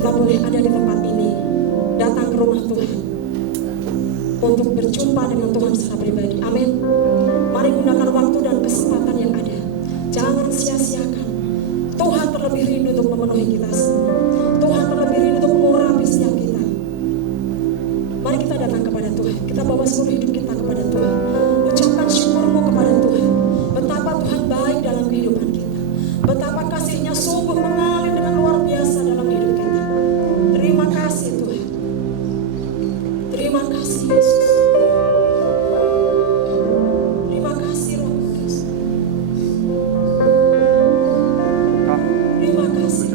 kita boleh ada di tempat ini, datang ke rumah Tuhan untuk berjumpa dengan Tuhan secara pribadi. Amin. Mari gunakan waktu dan kesempatan yang ada. Jangan sia-siakan. Tuhan terlebih rindu untuk memenuhi kita semua. Tuhan terlebih rindu untuk mengurapi setiap kita. Mari kita datang kepada Tuhan. Kita bawa seluruh hidup kita kepada Tuhan. Ucapkan syukurmu kepada Tuhan. Betapa Tuhan baik dalam kehidupan kita. Betapa kasih-Nya sungguh mengalir dengan luar biasa dalam hidup kita. Terima kasih Tuhan. Terima kasih Yesus. Terima kasih Roh Kudus. Terima kasih.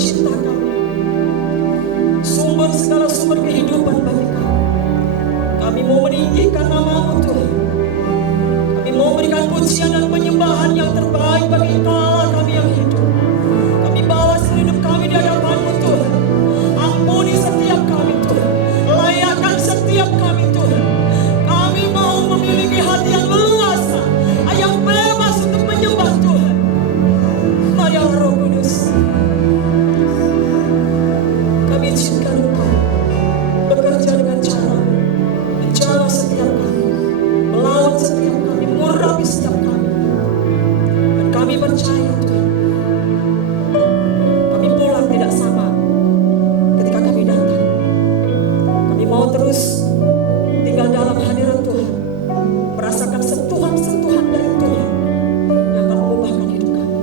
cinta kami, sumber segala sumber kehidupan bagi kami. Kami mau meninggikan nama-Mu Tuhan. Kami mau berikan pujian dan penyembahan yang terbaik bagi Allah kami yang hidup. Kami bawa seluruh hidup kami di hadapan-Mu Tuhan. Ampuni setiap kami Tuhan, layakkan setiap kami Tuhan. Kami mau memiliki hati yang leluasa, yang bebas untuk menyembah Tuhan. Mari Allah Roh Kudus, kami izinkan Engkau bekerja dengan cara menjawab setiap kami, melawan setiap kami, mengurapi setiap kami. Dan kami percaya Tuhan, kami pulang tidak sama ketika kami datang. Kami mau terus tinggal dalam hadirat Tuhan, merasakan sentuhan-sentuhan dari Tuhan yang akan mengubahkan hidup kami.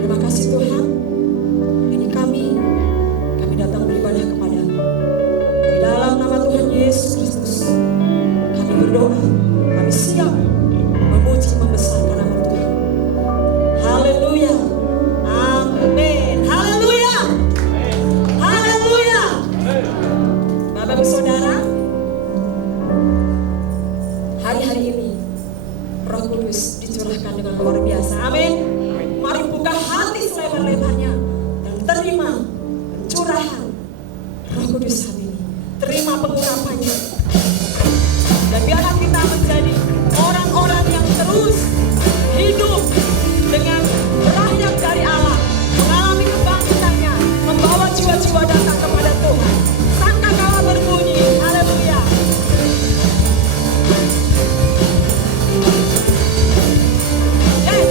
Terima kasih Tuhan. Ini kami datang beribadah kepada-Mu. Di dalam nama Tuhan Yesus Kristus, kami berdoa, kami siap memuji membesarkan nama Tuhan. Haleluya. Amin. Haleluya. Haleluya. Bapak Ibu Saudara, hari-hari ini Roh Kudus dicurahkan dengan luar biasa. Amin. Mari buka hati selebar-lebarnya dan terima pencurahan Roh Kudus hari ini. Terima pengurapannya. Dan biarlah kita menjadi orang-orang yang terus hidup dengan rakyat dari Allah, mengalami kebangkitannya, membawa jiwa-jiwa datang kepada Tuhan. Sangkakala berbunyi, haleluya. Yes.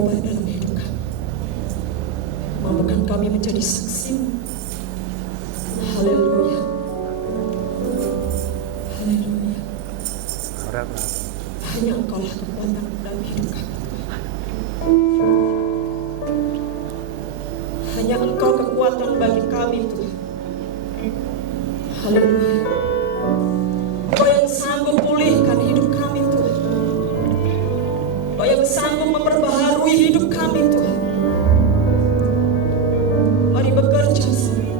berubah dalam hidup kami. Mampukan kami menjadi saksi. Haleluya. Haleluya. Hanya Engkaulah kekuatan dalam hidup kami. Hanya Engkau kekuatan bagi kami, Tuhan. Haleluya. Engkau yang sanggup pulihkan hidup kami, Tuhan. Engkau yang sanggup memperbaharui hidup kami, Tuhan. Mari bekerja sendiri.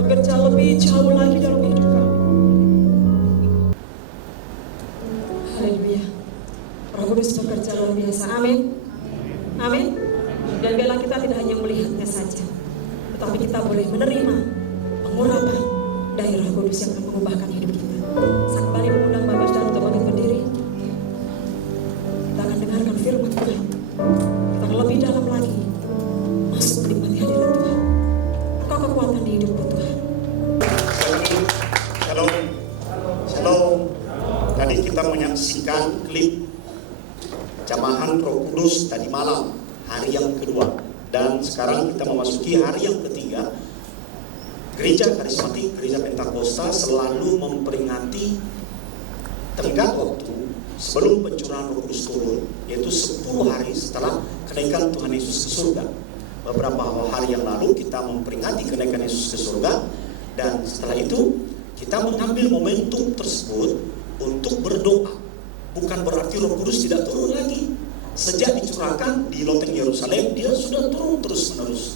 Bekerja lebih jauh lagi dalam hidup kami. Haleluya. Roh Kudus bekerja luar biasa. Amin. Amin. Dan biarlah kita tidak hanya melihatnya saja, tetapi kita boleh menerima pengurapan dari Roh Kudus yang akan mengubahkan hidup kita. Saat kembali mengundang Bapak Saudara untuk bangkit berdiri, kita akan dengarkan firman Tuhan. Kita akan lebih dalam lagi masuk menikmati hadirat Tuhan. Engkau kekuatan di hidupku, Tuhan. Shalom. Shalom. Tadi kita menyaksikan klip jamahan Roh Kudus tadi malam, hari yang kedua, dan sekarang kita memasuki hari yang ketiga. Gereja Karismatik, Gereja Pentakosta selalu memperingati tenggat waktu sebelum pencurahan Roh Kudus turun, yaitu 10 hari setelah kenaikan Tuhan Yesus ke surga. Beberapa hari yang lalu kita memperingati kenaikan Yesus ke surga, dan setelah itu kita mengambil momentum tersebut untuk berdoa. Bukan berarti Roh Kudus tidak turun lagi. Sejak dicurahkan di loteng Yerusalem, dia sudah turun terus-menerus.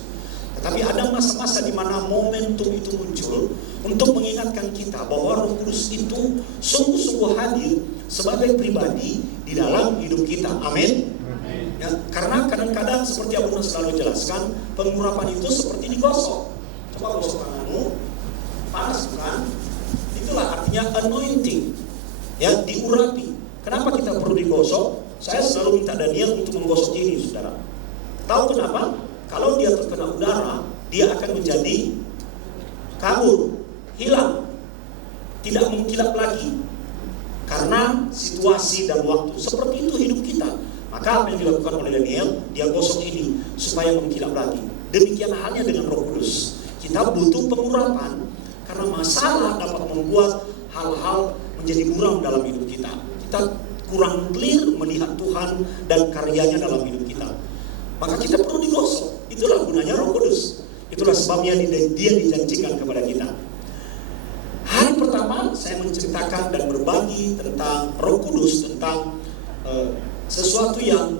Tetapi ada masa-masa di mana momentum itu muncul untuk mengingatkan kita bahwa Roh Kudus itu sungguh-sungguh hadir sebagai pribadi di dalam hidup kita. Amin. Ya, karena kadang-kadang seperti Abuna selalu jelaskan, pengurapan itu seperti digosok. Coba gosok tanganmu, panas bukan? Itulah artinya anointing, ya, diurapi. Kenapa kita perlu digosok? Saya selalu minta Daniel untuk menggosok ini, saudara. Tahu kenapa? Kalau dia terkena udara, dia akan menjadi kabur, hilang, tidak mengkilap lagi. Karena situasi dan waktu. Seperti itu hidup kita. Maka apa yang dilakukan oleh Daniel, dia gosok ini supaya mengkilap lagi. Demikian halnya dengan Roh Kudus. Kita butuh pengurapan karena masalah dapat membuat hal-hal menjadi buram dalam hidup kita. Kita kurang clear melihat Tuhan dan karyanya dalam hidup kita. Maka kita perlu digosok. Itulah gunanya Roh Kudus. Itulah sebabnya dia dijanjikan kepada kita. Hari pertama saya menceritakan dan berbagi tentang Roh Kudus, tentang sesuatu yang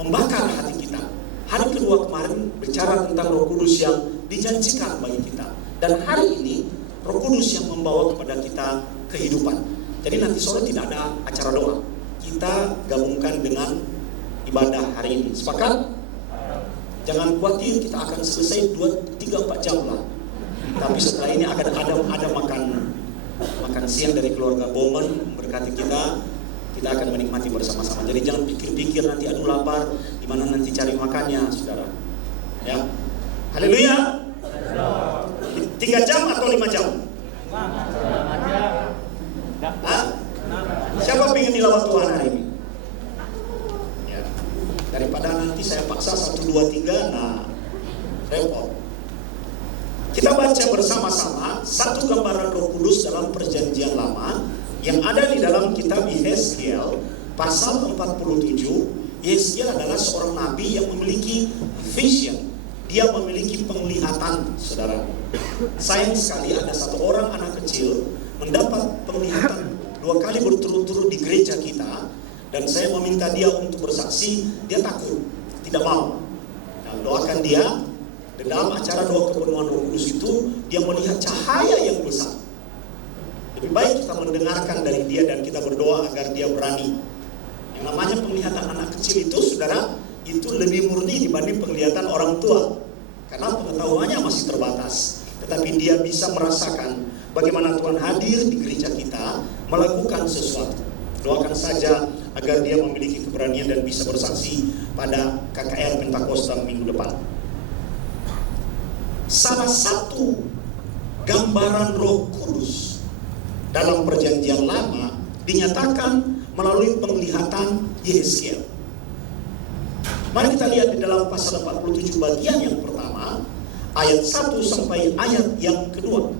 membakar hati kita. Hari kedua kemarin bicara tentang Roh Kudus yang dijanjikan bagi kita. Dan hari ini Roh Kudus yang membawa kepada kita kehidupan. Jadi nanti sore tidak ada acara doa. Kita gabungkan dengan ibadah hari ini. Sepakat? Jangan khawatir, kita akan selesai 2-3-4 jam lah. Tapi setelah ini akan ada makan siang dari keluarga Bowman berkati kita. Kita akan menikmati bersama-sama. Jadi jangan pikir-pikir nanti aduh lapar, di mana nanti cari makannya, saudara. Ya. Haleluya. 3 jam atau 5 jam? 5 jam. Hah? Siapa pengen dilawat Tuhan hari ini? Ya. Daripada nanti saya paksa 1, 2, 3, nah repot. Kita baca bersama-sama satu gambaran Roh Kudus dalam Perjanjian Lama yang ada di dalam kitab Yeskiel pasal 47. Yeskiel adalah seorang nabi yang memiliki vision. Dia memiliki penglihatan, saudara. Sayang sekali ada satu orang anak kecil mendapat penglihatan 2 kali berturut-turut di gereja kita, dan saya meminta dia untuk bersaksi. Dia takut, tidak mau. Nah, doakan dia. Dan dalam acara doa kepenuhan Roh Kudus itu, dia melihat cahaya yang besar. Lebih baik kita mendengarkan dari dia dan kita berdoa agar dia berani. Yang namanya penglihatan anak kecil itu, saudara, itu lebih murni dibanding penglihatan orang tua. Karena pengetahuannya masih terbatas. Tetapi dia bisa merasakan bagaimana Tuhan hadir di gereja kita, melakukan sesuatu. Doakan saja agar dia memiliki keberanian dan bisa bersaksi pada KKR Pentakosta minggu depan. Salah satu gambaran Roh Kudus dalam Perjanjian Lama dinyatakan melalui penglihatan Yehezkiel. Mari kita lihat di dalam pasal 47 bagian yang pertama, ayat 1 sampai ayat yang kedua.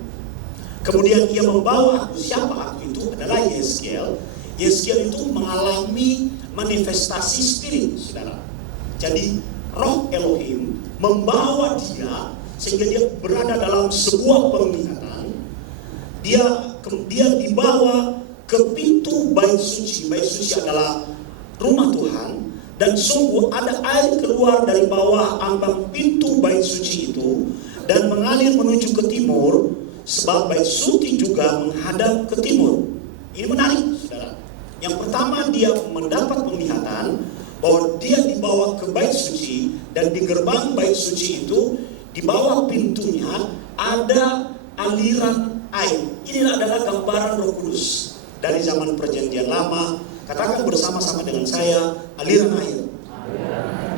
Kemudian ia membawa aku, siapa aku itu? Adalah Yehezkiel. Yehezkiel itu mengalami manifestasi spirit, saudara. Jadi roh Elohim membawa dia sehingga dia berada dalam sebuah penglihatan. Dia dibawa ke pintu bait suci. Bait suci adalah rumah Tuhan, dan sungguh ada air keluar dari bawah ambang pintu bait suci itu dan mengalir menuju ke timur, sebab bait suci juga menghadap ke timur. Ini menarik, saudara. Yang pertama, dia mendapat penglihatan bahwa dia dibawa ke bait suci, dan di gerbang bait suci itu di bawah pintunya ada aliran air. Ini adalah gambaran Roh Kudus dari zaman Perjanjian Lama. Katakan bersama-sama dengan saya, aliran air.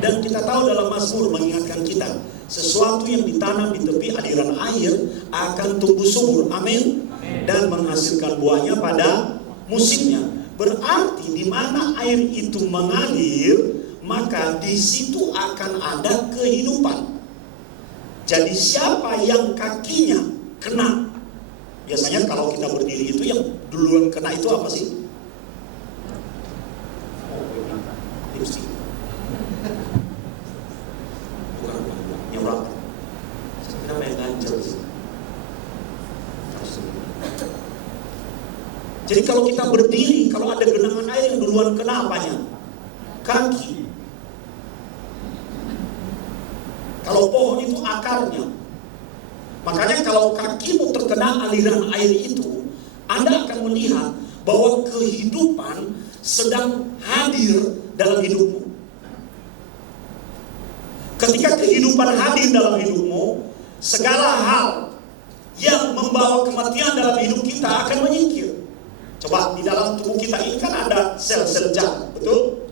Dan kita tahu dalam Mazmur mengingatkan kita, sesuatu yang ditanam di tepi aliran air akan tumbuh subur, amin, dan menghasilkan buahnya pada musimnya. Berarti di mana air itu mengalir, maka di situ akan ada kehidupan. Jadi siapa yang kakinya kena, biasanya kalau kita berdiri itu yang duluan kena itu apa sih? Lipstick. Bukan nyebrang. Saya kira pengen ganjel sih. Jadi kalau kita berdiri, kalau ada genangan air yang duluan kena apanya? Kaki. Kalau pohon itu akarnya. Makanya kalau kakimu terkena aliran air itu, Anda akan melihat bahwa kehidupan sedang hadir dalam hidupmu. Ketika kehidupan hadir dalam hidupmu, segala hal yang membawa kematian dalam hidup kita akan menyingkir. Coba, di dalam tubuh kita ini kan ada sel-sel jahat, betul?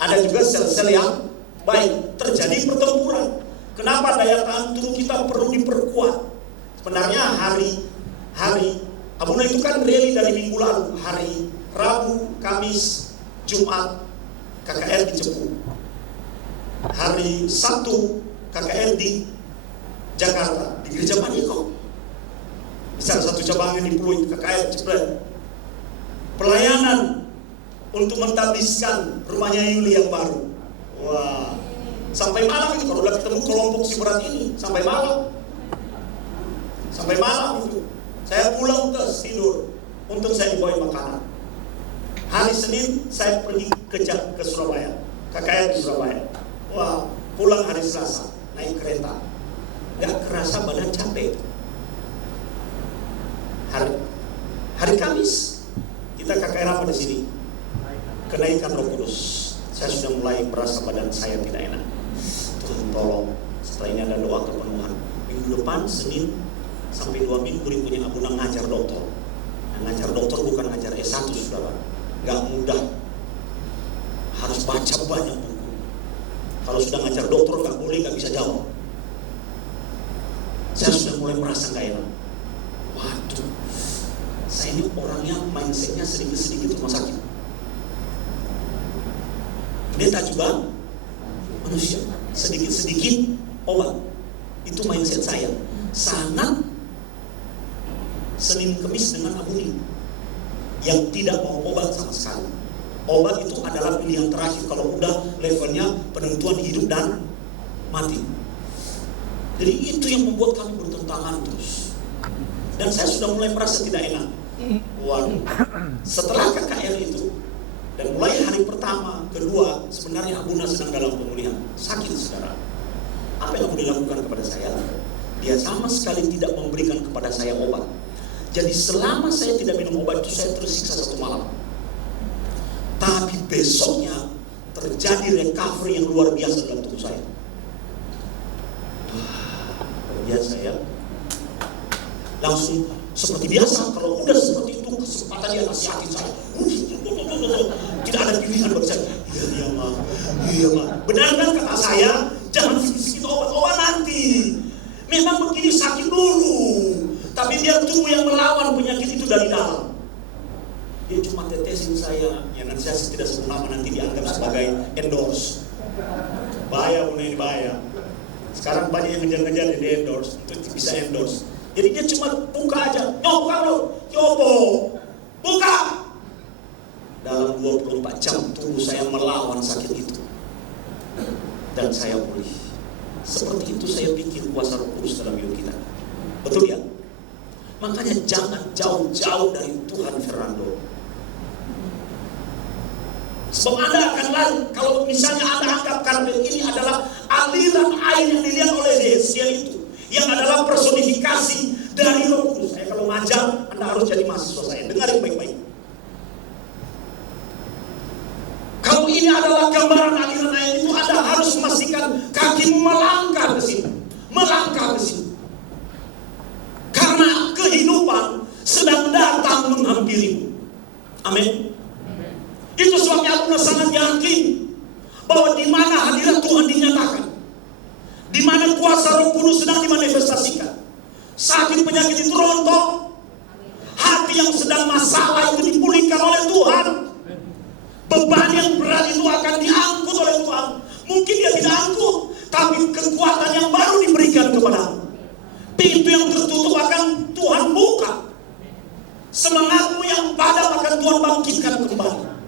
Ada juga sel-sel yang baik. Terjadi pertempuran. Kenapa daya tahan tubuh kita perlu diperkuat? Sebenarnya hari Abuna itu kan rally dari minggu lalu. Hari Rabu, Kamis, Jumat KKR di Cepu. Hari Sabtu KKR di Jakarta, di Gereja Maniko. Bisa satu cabangnya di Pluit, KKR Jepret. Pelayanan untuk mentabiskan rumahnya Yuli yang baru. Wah, sampai malam itu kalau udah ketemu kelompok si berat ini, sampai malam itu saya pulang ke tidur untuk saya dibawain makanan. Hari Senin saya pergi ke Surabaya, KKR di Surabaya. Wah, pulang hari Selasa naik kereta, gak kerasa badan capek. Hari Kamis kita KKR apa di sini? Kenaikan Roh Kudus. Saya sudah mulai merasa badan saya tidak enak. Tuhan tolong, setelah ini ada doa kepenuhan. Minggu depan Senin sampai 2 minggu berikutnya Abuna ngajar dokter. Nah, ngajar dokter bukan ngajar S1, saudara. Gak mudah. Harus baca banyak buku. Kalau sudah ngajar dokter gak boleh, gak bisa jawab. Saya sudah mulai merasa gak enak. Waduh, saya ini orangnya mindsetnya sedikit-sedikit rumah sakit. Pendeta juga manusia, sedikit-sedikit obat. Itu mindset saya. Sangat Senin Kemis dengan Abuni yang tidak mau obat sama sekali. Obat itu adalah pilihan terakhir kalau udah levelnya penentuan hidup dan mati. Jadi itu yang membuat kami bertentangan terus. Dan saya sudah mulai merasa tidak enak. Waduh, setelah KKR itu dan mulai hari pertama, kedua, sebenarnya Abuna sedang dalam pemulihan. Sakit, saudara. Apa yang Abuna lakukan kepada saya? Dia sama sekali tidak memberikan kepada saya obat. Jadi selama saya tidak minum obat itu saya tersiksa 1 malam. Tapi besoknya terjadi recovery yang luar biasa dalam tubuh saya. Luar biasa ya. Langsung seperti biasa, kalau udah seperti itu kesempatan dia nasihatin saya. Tidak ada pilihan bagi saya. Iya mah. Benar kan kata saya? Jangan sedikit obat-obat nanti. Memang begini sakit dulu. Tapi biar tubuh yang melawan penyakit itu dari dalam. Dia cuma tetesin saya. Ya nanti saya tidak sebut nama nanti dianggap sebagai endorse. Bahaya Abuna ini, bahaya. Sekarang banyak yang ngejar-ngejar di endorse untuk bisa endorse. Jadi dia cuma buka aja, nyoba lo, yobo, buka. Dalam 24 jam tubuh saya melawan sakit itu dan saya pulih. Seperti itu saya pikir kuasa Roh Kudus dalam hidup kita. Betul ya? Makanya jangan jauh-jauh dari Tuhan, Fernando. Sebab Anda akan lari. Kalau misalnya Anda anggap karpet ini adalah aliran air yang dilihat oleh Yeskiel itu, yang adalah personifikasi dari Roh Kudus. Saya kalau ngajar, Anda harus jadi mahasiswa saya. Dengarin baik-baik. Kalau ini adalah gambaran aliran air itu, Anda harus memastikan kakimu melangkah ke sini. Melangkah ke sini. Karena kehidupan sedang datang menghampirimu. Amin. Itu sebabnya aku sangat yakin bahwa di mana hadirat Tuhan dinyatakan, di mana kuasa Roh Kudus sedang dimanifestasikan, sakit penyakit itu rontok, hati yang sedang masalah itu dipulihkan oleh Tuhan, beban yang berat itu akan diangkut oleh Tuhan. Mungkin dia tidak angkut, tapi kekuatan yang baru diberikan kepadamu. Pintu yang tertutup akan Tuhan buka. Semangatmu yang padam akan Tuhan bangkitkan kembali.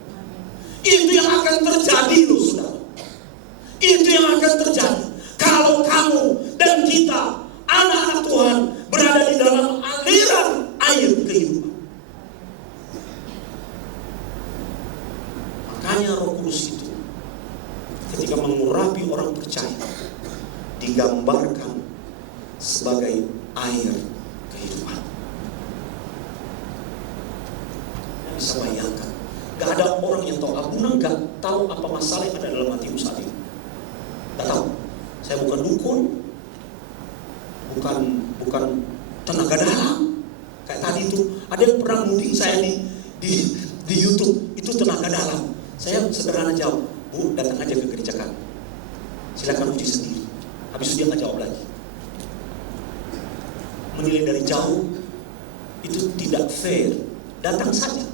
Itu yang akan terjadi loh saudara. Itu yang akan terjadi kalau kamu dan kita, anak-anak Tuhan, berada di dalam aliran air kehidupan. Makanya Roh Kudus itu ketika mengurapi orang percaya digambarkan sebagai air kehidupan. Bisa bayangkan, gak ada orang yang tahu. Abuna gak tahu apa masalah yang ada dalam hatimu saat ini. Gak tahu. Saya bukan dukun, bukan tenaga dalam. Kayak tadi itu ada yang pernah muding saya di YouTube, itu tenaga dalam. Saya sederhana jawab, Bu, datang aja ke gereja kami. Silakan uji sendiri. Habis itu dia nggak jawab lagi. Menilai dari jauh itu tidak fair. Datang saja.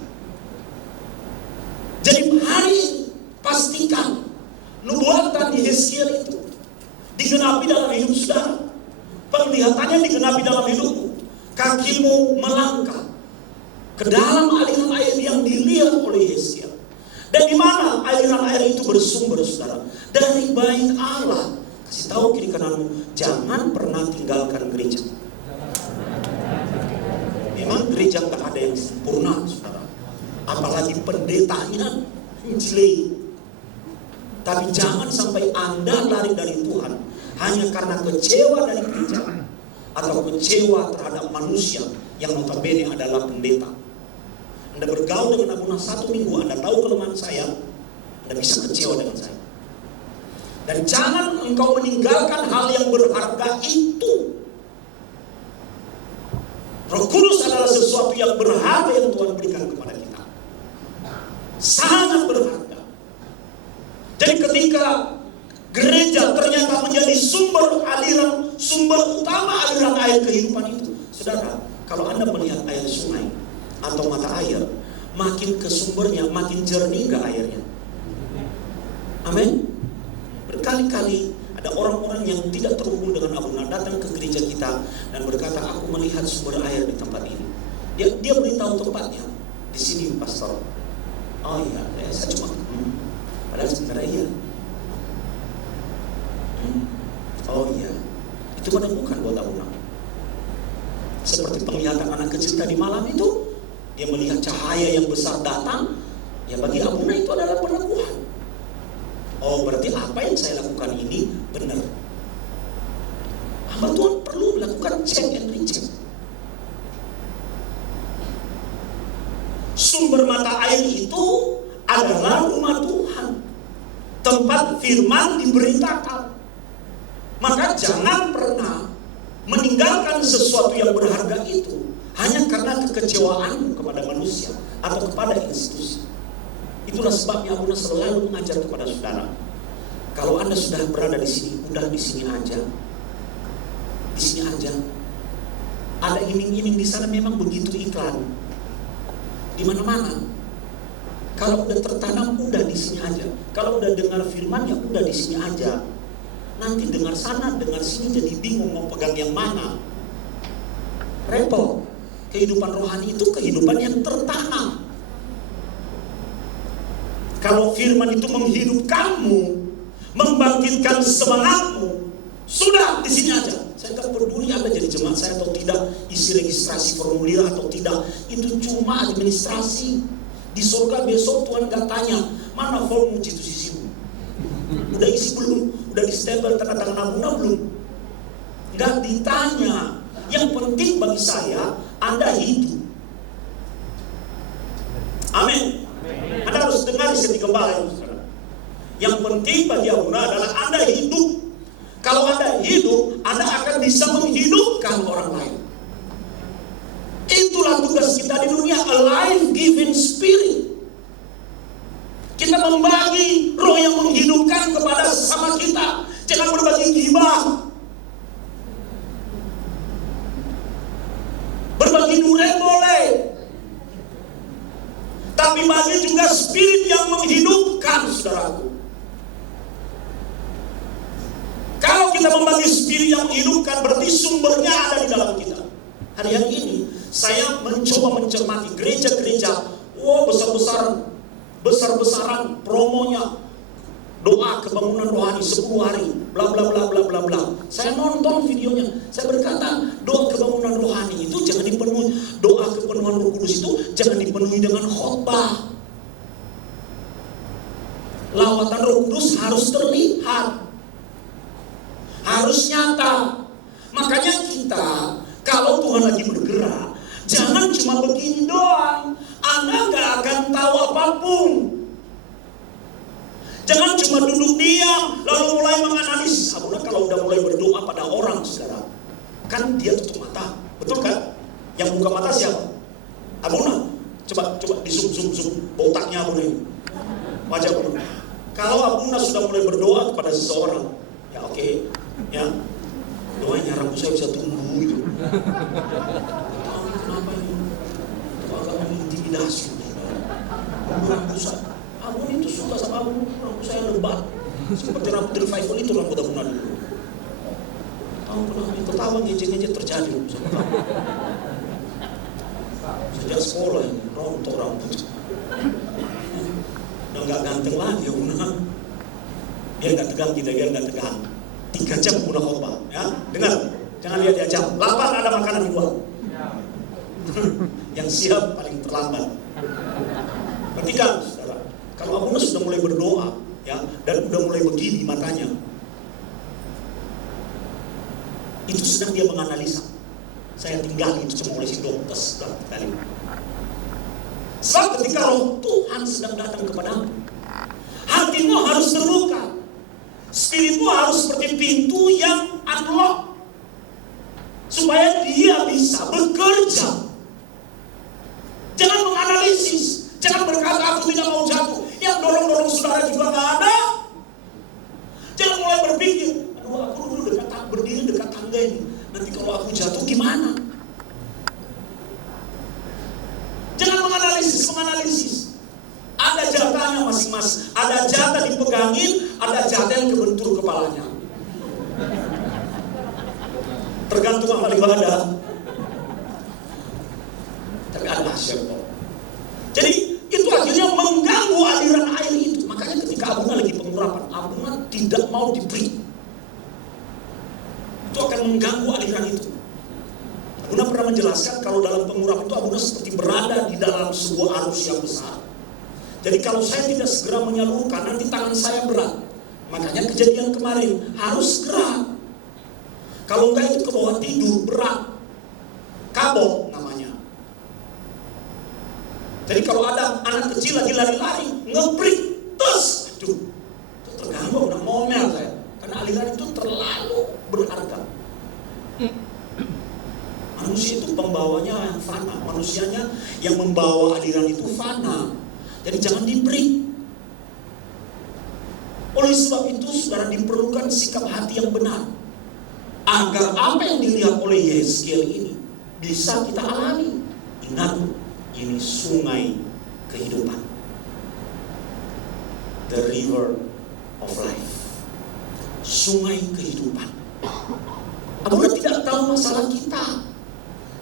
Jadi hari pastikan nubuatan di Yeskiel itu digenapi dalam hidup saudara. Penglihatannya digenapi dalam hidupmu. Kakimu melangkah ke dalam aliran air yang dilihat oleh Yeskiel. Dan di mana aliran air itu bersumber, saudara? Dari bait Allah. Kasih tahu kiri kananmu, jangan pernah tinggalkan gereja. Memang gereja tak ada yang sempurna, saudara. Apalagi pendetanya jelek. Tapi jangan sampai Anda lari dari Tuhan hanya karena kecewa dari gereja atau kecewa terhadap manusia yang notabene adalah pendeta. Anda bergaul dengan Abuna 1 minggu, Anda tahu kelemahan saya, Anda bisa kecewa dengan saya. Dan jangan engkau meninggalkan hal yang berharga itu. Roh Kudus adalah sesuatu yang berharga yang Tuhan berikan kepada kita. Sangat berharga. Jadi ketika gereja ternyata menjadi sumber utama aliran air kehidupan itu, saudara, kalau Anda melihat air sungai atau mata air, makin ke sumbernya makin jernih gak airnya? Amin. Berkali-kali ada orang-orang yang tidak terhubung dengan Abuna datang ke gereja kita dan berkata, aku melihat sumber air di tempat ini. Dia beritahu tempatnya, di sini pastor. Oh iya, saya cuma padahal sebenarnya iya. Oh iya, itu menemukan buat Abuna. Seperti penglihatan anak kecil tadi malam itu, dia melihat cahaya yang besar datang, ya bagi Abuna itu adalah peneguhan. Oh berarti apa yang saya lakukan ini benar. Hamba Tuhan perlu melakukan check and recheck. Sumber mata air itu adalah rumah Tuhan, tempat firman diberitakan. Maka jangan pernah meninggalkan sesuatu yang berharga itu hanya karena kekecewaan kepada manusia atau kepada institusi. Itulah sebabnya Abuna selalu mengajar kepada saudara, kalau Anda sudah berada di sini, udah di sini aja. Di sini aja. Ada iming-iming di sana memang begitu iklan. Di mana-mana. Kalau udah tertanam, udah di sini aja. Kalau udah dengar firman, ya udah di sini aja. Nanti dengar sana, dengar sini, jadi bingung mau pegang yang mana. Repot. Kehidupan rohani itu kehidupan yang tertanam. Kalau firman itu menghidupkanmu, membangkitkan semangatmu, sudah di sini aja. Saya tak peduli Anda jadi jemaat saya atau tidak, isi registrasi formulir atau tidak, itu cuma administrasi. Di surga besok Tuhan gak tanya, mana form uji itu sisimu? Udah isi belum? Udah di stempel tanda tangan Abuna belum? Gak ditanya. Yang penting bagi saya, Anda hidup. Amin. Anda harus dengar isi gembala itu. Yang penting bagi Abuna adalah Anda hidup. Kalau Anda hidup, Anda akan bisa menghidupkan orang lain. Itulah tugas kita di dunia, a life-giving spirit. Kita membagi roh yang menghidupkan kepada sesama kita. Jangan berbagi ghibah. Berbagi durian boleh, tapi bagi juga spirit yang menghidupkan, saudaraku. Kalau kita membagi spirit yang menghidupkan, berarti sumbernya ada di dalam kita. Hari ini saya mencoba mencermati gereja-gereja, besar-besaran promonya, doa kebangunan rohani 10 hari, bla bla bla bla bla bla. Saya nonton videonya, saya berkata, doa kebangunan rohani itu jangan dipenuhi, doa kepenuhan Roh Kudus itu jangan dipenuhi dengan khotbah. Lawatan Roh Kudus harus terlihat, harus nyata. Makanya kita, kalau Tuhan lagi bergerak, jangan cuma begini doang. Anda gak akan tahu apapun. Jangan cuma duduk diam, lalu mulai menganalisis. Abuna kalau udah mulai berdoa pada orang, saudara, kan dia tutup mata, betul kan? Yang buka mata siapa? Abuna. Coba di zoom botaknya Abuna ini, wajah Abuna. Kalau Abuna sudah mulai berdoa kepada seseorang, ya oke, ya doanya rambut saya bisa tumbuh itu. Kenapa ini? Itu agak mengintimidasi. Rambut saya. Abun itu suka sama Abun, rambut saya lebat. Seperti rambut revival itu rambut Abun dulu. Tahu kenapa? Ketawa ngejek-ngejek terjadi. Sejak sekolah ini, rontok rambut. Udah gak ganteng lagi Abun. Biar gak tegang kita, biar gak tegang. 3 jam Abun khotbah, ya. Dengar, jangan lihat dia jam. 8 ada makanan di luar. Yang siap paling terlambat. Perhatikan, saudara. Kalau Abuna sudah mulai berdoa, ya, dan udah mulai begini matanya, itu sedang dia menganalisa. Saya tinggal itu cuma oleh si dokter kali. Sebab ketika roh Tuhan sedang datang kepadamu, hatimu harus terbuka, spiritmu harus seperti pintu yang unlock, supaya dia bisa bekerja. Jangan menganalisis, jangan berkata aku tidak mau jatuh. Yang dorong-dorong saudara juga gak ada. Jangan mulai berpikir, aduh aku dulu berdiri dekat tangga ini, nanti kalau aku jatuh gimana? Jangan menganalisis. Ada jatahnya masing-masing. Ada jatah dipegangin, ada jatah yang kebentur kepalanya. Tergantung amal ibadah. Tapi ada hasil. Jadi itu akhirnya mengganggu aliran air itu. Makanya ketika Abuna lagi pengurapan, Abuna tidak mau diberi. Itu akan mengganggu aliran itu. Abuna pernah menjelaskan kalau dalam pengurapan itu Abuna seperti berada di dalam sebuah arus yang besar. Jadi kalau saya tidak segera menyalurkan, nanti tangan saya berat. Makanya kejadian kemarin harus segera. Kalau enggak itu ke bawah tidur berat. Kabok namanya. Jadi kalau ada anak kecil lagi lari-lari, ngebrik, terus, aduh, itu terganggu, udah ngomel saya. Karena aliran itu terlalu berharga. Manusia itu pembawanya yang fana, manusianya yang membawa aliran itu fana. Jadi jangan diberi. Oleh sebab itu, saudara, diperlukan sikap hati yang benar. Agar apa yang dilihat oleh Yeskiel ini bisa kita alami. Ingat, ini sungai kehidupan. the river of life. Sungai kehidupan. Abuna tidak tahu masalah kita,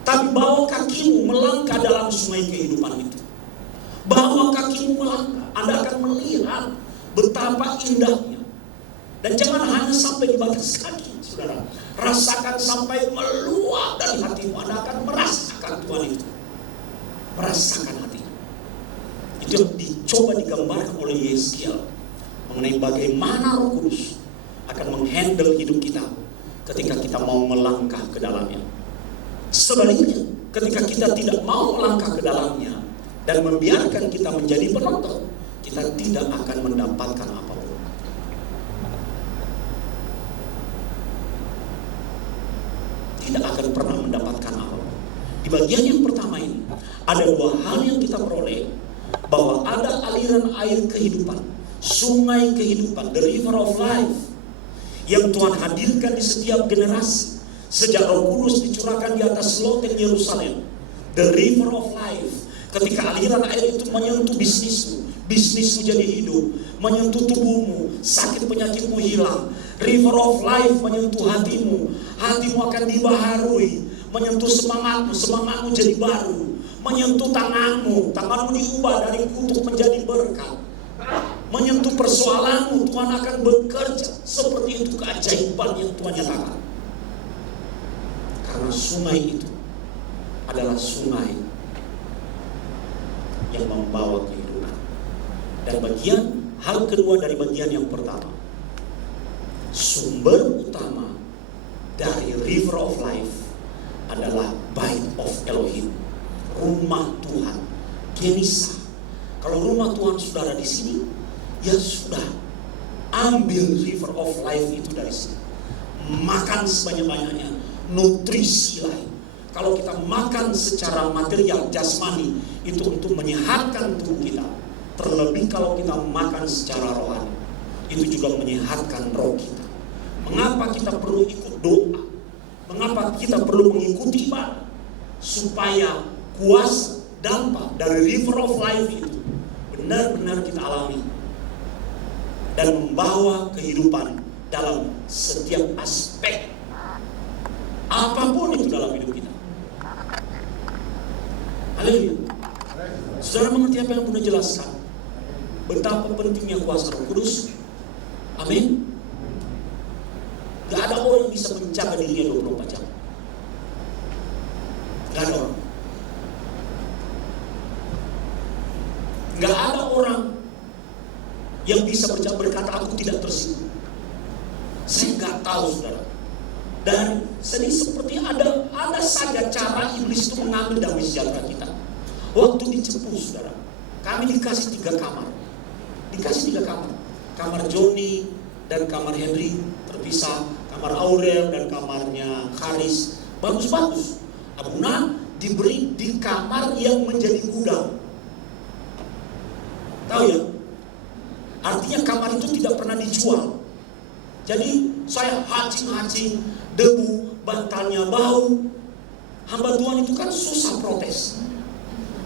tapi bawa kakimu melangkah dalam sungai kehidupan itu. Bawa kakimu melangkah, Anda akan melihat betapa indahnya. Dan jangan hanya sampai di batas kaki, saudara. Rasakan sampai meluap dari hatimu. Anda akan merasakan Tuhan itu. Merasakan hatinya. Itu yang dicoba digambarkan oleh Yeskiel mengenai bagaimana Roh Kudus akan menghandle hidup kita ketika kita mau melangkah ke dalamnya. Sebaliknya, ketika kita tidak mau melangkah ke dalamnya dan membiarkan kita menjadi penonton, kita tidak akan mendapatkan apapun. Tidak akan pernah mendapatkan apapun. Di bagian yang pertama ini, ada dua hal yang kita peroleh. Bahwa ada aliran air kehidupan, sungai kehidupan, the river of life, yang Tuhan hadirkan di setiap generasi. Sejak Roh Kudus dicurahkan di atas loteng Yerusalem, the river of life. Ketika aliran air itu menyentuh bisnismu jadi hidup, menyentuh tubuhmu, sakit penyakitmu hilang. River of life menyentuh hatimu akan dibaharui, menyentuh semangatmu jadi baru, menyentuh tanganmu diubah dari kutuk menjadi berkat, menyentuh persoalanmu, Tuhan akan bekerja. Seperti itu keajaiban yang Tuhan nyatakan. Karena sungai itu adalah sungai yang membawa kehidupan. Dan hal kedua dari bagian yang pertama, sumber utama dari river of life adalah Bait of Elohim, rumah Tuhan, Kenisa. Kalau rumah Tuhan saudara di sini, ya sudah, ambil river of life itu dari sini. Makan sebanyak-banyaknya, nutrisi lain. Kalau kita makan secara material, jasmani, itu untuk menyehatkan tubuh kita. Terlebih kalau kita makan secara rohani, itu juga menyehatkan roh kita. Mengapa kita perlu ikut doa? Mengapa kita perlu mengikuti ibadah? Supaya kuasa dampak dari river of life itu benar-benar kita alami dan membawa kehidupan dalam setiap aspek apapun itu dalam hidup kita. Haleluya. Saudara mengerti apa yang Bunda jelaskan? Betapa pentingnya kuasa Roh Kudus. Amin. Gak ada orang yang bisa menjaga dirinya 24 jam. Gak ada orang. Gak ada orang yang bisa berkata aku tidak tersinggung. Saya gak tahu, saudara. Dan sedih seperti ada saja cara iblis itu mengambil damai sejahtera kita. Waktu dicepu, saudara, kami dikasih 3 kamar. Kamar Joni dan kamar Henry terpisah, kamar Aurel dan kamarnya Haris. Bagus-bagus. Abuna diberi di kamar yang menjadi gudang. Tahu ya? Artinya kamar itu tidak pernah dijual. Jadi saya hacing-hacing, debu, bantalnya bau. Hamba Tuhan itu kan susah protes.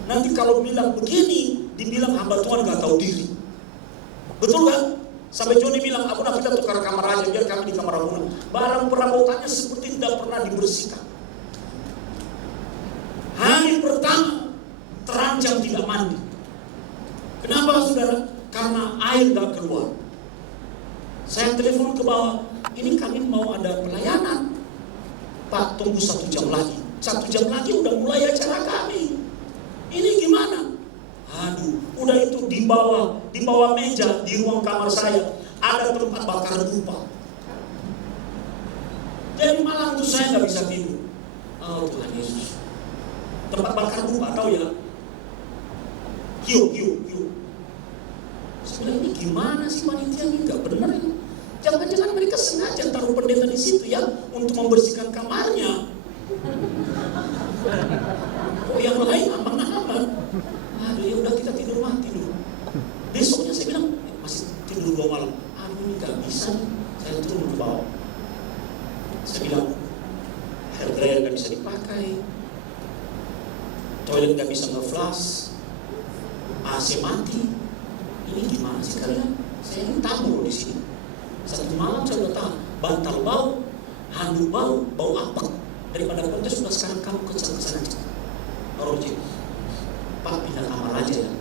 Nanti kalau bilang begini, dibilang hamba Tuhan gak tahu diri. Betul kan? Sampai Joni bilang, Abuna kita tukar kamar aja, biar kami di kamar Abuna. Barang perabotannya seperti tidak pernah dibersihkan. Hari pertama terancam tidak mandi. Kenapa, saudara? Karena air gak keluar. Saya telepon ke bawah, ini kami mau ada pelayanan. Pak, tunggu 1 jam lagi. 1 jam lagi udah mulai acara kami. Ini gimana? Aduh, udah itu di bawah meja di ruang kamar saya ada tempat bakar dupa. Jadi malam itu saya nggak bisa tidur. Oh Tuhan Yesus, tempat bakar dupa, tahu ya? Hiu. Sebenarnya ini gimana sih panitia ini? Nggak benar ini. Jangan-jangan mereka sengaja taruh pendeta di situ ya untuk membersihkan kamarnya. Oh yang lain aman-aman. Aduh ya udah kita tidur. Besoknya saya bilang masih tidur 2 malam. Aduh ini nggak bisa. Saya turun ke bawah. Saya bilang air dryer nggak bisa dipakai, toilet nggak bisa nge-flush, AC mati. ini gimana sih kalian? Saya ini tamu di sini. Satu malam saya udah tahan, bantal bau, handuk bau, bau apek. Daripada protes sudah sekarang kamu ke sana aja. Baru cek, Pak pindah kamar aja ya.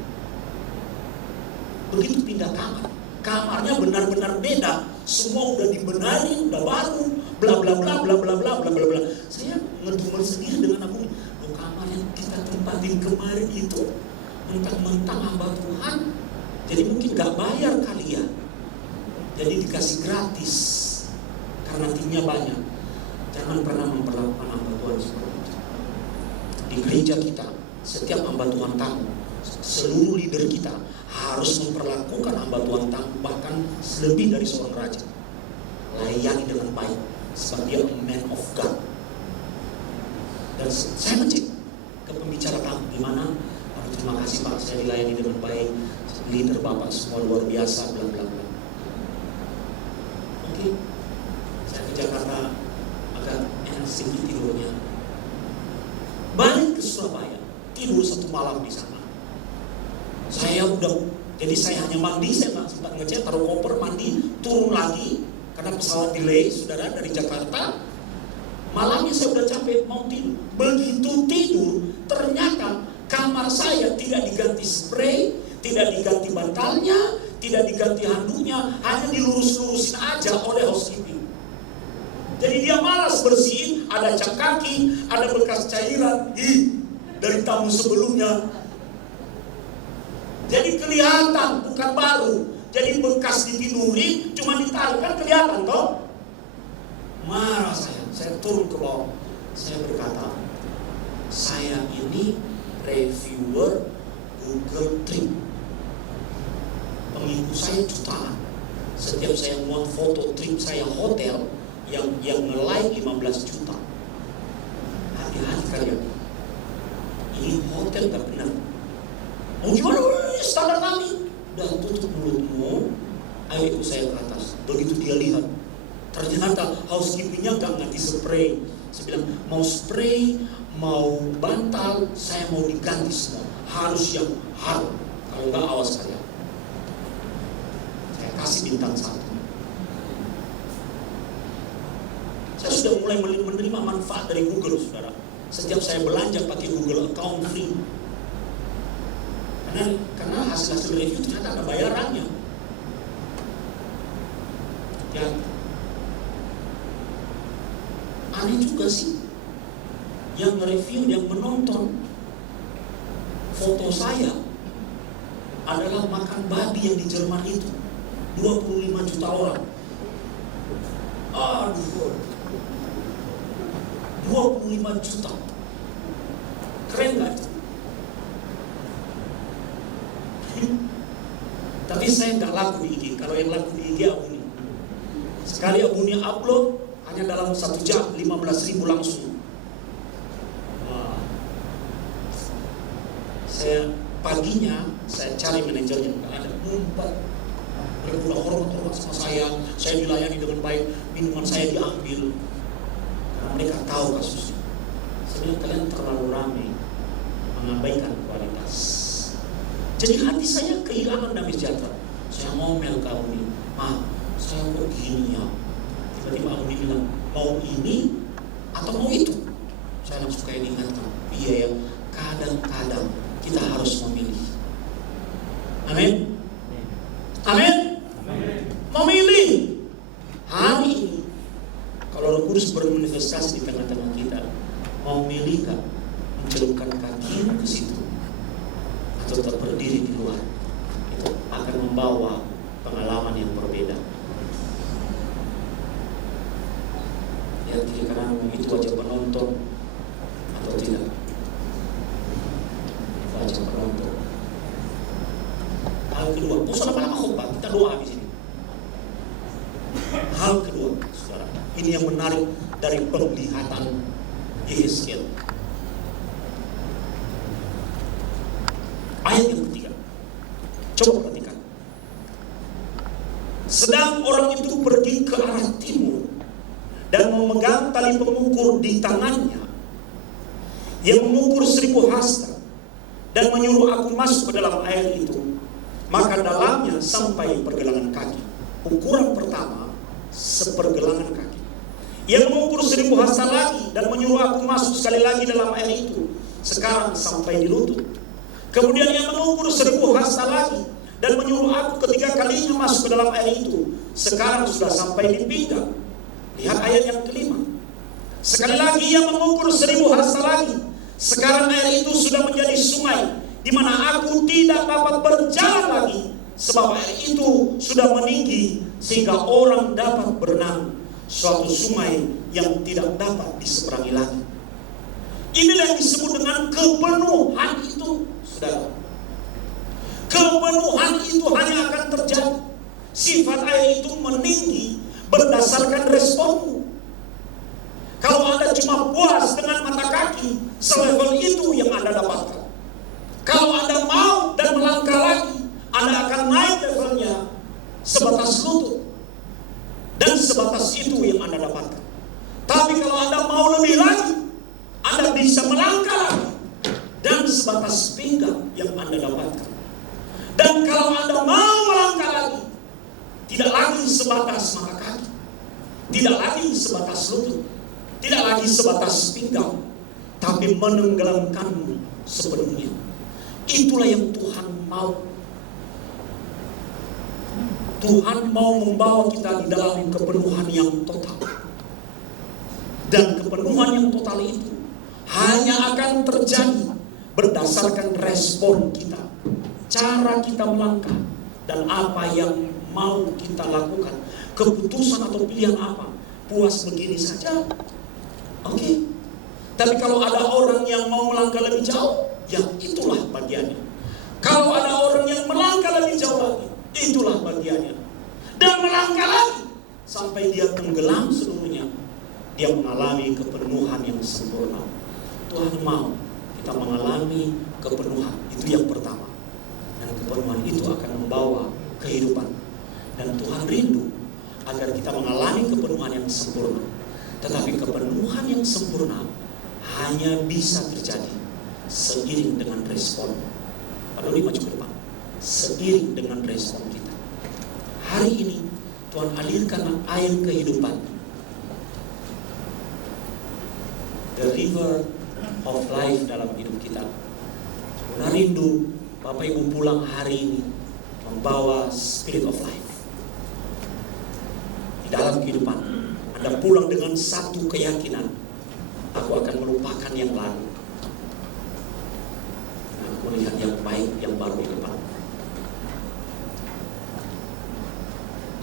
Begitu pindah kamar, kamarnya benar-benar beda. Semua udah dibenahi, udah baru, bla bla bla bla bla bla bla bla bla. Saya ngedumel sendiri dengan aku, kamar yang kita tempatin kemarin itu mentang-mentang hamba Tuhan, jadi mungkin gak bayar kali ya. Jadi dikasih gratis karena timnya banyak. Jangan pernah memperlakukan hamba Tuhan seperti itu. Di gereja kita, setiap hamba Tuhan tamu, seluruh leader kita harus memperlakukan hamba Tuhan tamu bahkan lebih dari seorang raja. Layani dengan baik sebab dia man of God. Dan saya ngecek ke pembicara tamu, gimana? Terima kasih Pak, saya dilayani dengan baik. Leader Bapak semua luar biasa, bla bla bla. Oke, saya ke Jakarta agak enak sedikit tidurnya. Balik ke Surabaya, tidur satu malam di sana. Jadi saya hanya mandi, saya nggak sempat ngecek, taruh koper, mandi, turun lagi karena pesawat delay, saudara, dari Jakarta. Malamnya saya udah capek mau tidur. Begitu tidur, ternyata kamar saya tidak diganti spray, tidak diganti bantalnya, tidak diganti handuknya, hanya dilurus-lurusin aja oleh housekeeping. Jadi dia malas bersihin, ada cat kaki, ada bekas cairan dari tamu sebelumnya. Jadi kelihatan, bukan baru. Jadi bekas ditidurin, cuma ditaruh, kan kelihatan toh. Marah saya turun ke bawah. Saya berkata, saya ini reviewer Google Trip. Pengikut saya jutaan. Setiap saya muat foto trip saya hotel yang nge-like 15 juta. Hati-hati kalian. Ini hotel gak benar. Oh gimana? Standar kami. Udah tutup mulutmu. Ayo ikut saya ke atas. Begitu dia lihat, ternyata housekeepingnya gak nganti spray. Saya bilang mau spray, mau bantal, saya mau diganti semua. Harus yang hard. Kalau nggak awas kalian. Saya kasih bintang 1. Saya sudah mulai menerima manfaat dari Google, saudara. Setiap saya belanja pakai Google account free. Karena hasil review ternyata ada bayarannya. Ya, aneh juga sih. Yang nge-review, yang menonton foto saya adalah makan babi yang di Jerman itu 25 juta orang. Aduh, 25 juta. Keren gak itu? Tapi saya nggak laku di IG. Kalau yang laku di IG Abuni. Sekali Abuni upload hanya dalam 1 jam 15.000 langsung. Saya paginya saya cari manajernya, nggak ada, ngumpet. Mereka udah hormat sama saya dilayani dengan baik, minuman saya diambil karena mereka tahu kasusnya. Saya bilang kalian terlalu ramai mengabaikan kualitas. Jadi hati saya kehilangan damai sejahtera. Saya ngomel ke Abuni, "Ma, saya kok gini ya?" Tiba-tiba Abuni bilang, "Mau ini atau mau itu?" Saya langsung kayak diingatkan, iya ya, kadang-kadang kita harus memilih. Amin. Amin. Memilih. Hari ini, kalau Roh Kudus bermanifestasi di tengah-tengah kita, mau milih gak mencelupkan kaki ke situ atau tetap berdiri di luar? Itu akan membawa pengalaman yang berbeda. Ya, kiri kananmu itu wajah penonton atau tidak? Wajah penonton. Hal kedua, usah lama-lama khotbah, kita doa habis ini. Hal kedua, saudara, ini yang menarik dari penglihatan Yehezkiel. Ayat yang ketiga, coba perhatikan. Sedang orang itu pergi ke arah timur dan memegang tali pengukur di tangannya, ia mengukur 1000 hasta dan menyuruh aku masuk ke dalam air itu. maka dalamnya sampai pergelangan kaki. Ukuran pertama sepergelangan kaki. Ia mengukur 1000 hasta lagi dan menyuruh aku masuk sekali lagi dalam air itu, sekarang sampai di lutut. Kemudian ia mengukur 1000 hasta lagi dan menyuruh aku ketiga kalinya masuk ke dalam air itu, sekarang sudah sampai di pinggang. Lihat ayat yang kelima. Sekali lagi ia mengukur 1000 hasta lagi, sekarang air itu sudah menjadi sungai, di mana aku tidak dapat berjalan lagi, sebab air itu sudah meninggi sehingga orang dapat berenang, suatu sungai yang tidak dapat diseberangi lagi. Inilah yang disebut dengan kepenuhan itu, saudara. Kepenuhan itu hanya akan terjadi. Sifat air itu meninggi berdasarkan responmu. Kalau Anda cuma puas dengan mata kaki, selevel itu yang Anda dapatkan. Kalau Anda mau dan melangkah lagi, Anda akan naik levelnya sebatas lutut. Dan sebatas itu yang Anda dapatkan. Tapi kalau Anda mau lebih lagi, Anda bisa melangkah lagi. Dan sebatas pinggang yang Anda dapatkan. Dan kalau Anda mau melangkah lagi, tidak lagi sebatas mata kaki, tidak lagi sebatas lutut, tidak lagi sebatas pinggang, tapi menenggelamkanmu sepenuhnya. Itulah yang Tuhan mau. Tuhan mau membawa kita di dalam kepenuhan yang total. Dan kepenuhan yang total itu hanya akan terjadi berdasarkan respon kita, cara kita melangkah, dan apa yang mau kita lakukan. Keputusan atau pilihan apa? Puas begini saja, oke. Tapi kalau ada orang yang mau melangkah lebih jauh, ya itulah bagiannya. Kalau ada orang yang melangkah lebih jauh lagi, itulah bagiannya. Dan melangkah lagi sampai dia tenggelam seluruhnya, dia mengalami kepenuhan yang sempurna. Tuhan mau kita mengalami kepenuhan, itu yang pertama. Dan kepenuhan itu akan membawa kehidupan. Dan Tuhan rindu agar kita mengalami kepenuhan yang sempurna. Tetapi kepenuhan yang sempurna hanya bisa terjadi seiring dengan respon. Pada ini maju ke depan. Seiring dengan respon kita. Hari ini Tuhan alirkan air kehidupan. The river of life dalam hidup kita. Tuhan rindu Bapak Ibu pulang hari ini membawa spirit of life di dalam kehidupan. Anda pulang dengan satu keyakinan, aku akan melupakan yang lalu. Aku lihat yang baik, yang baru di depan.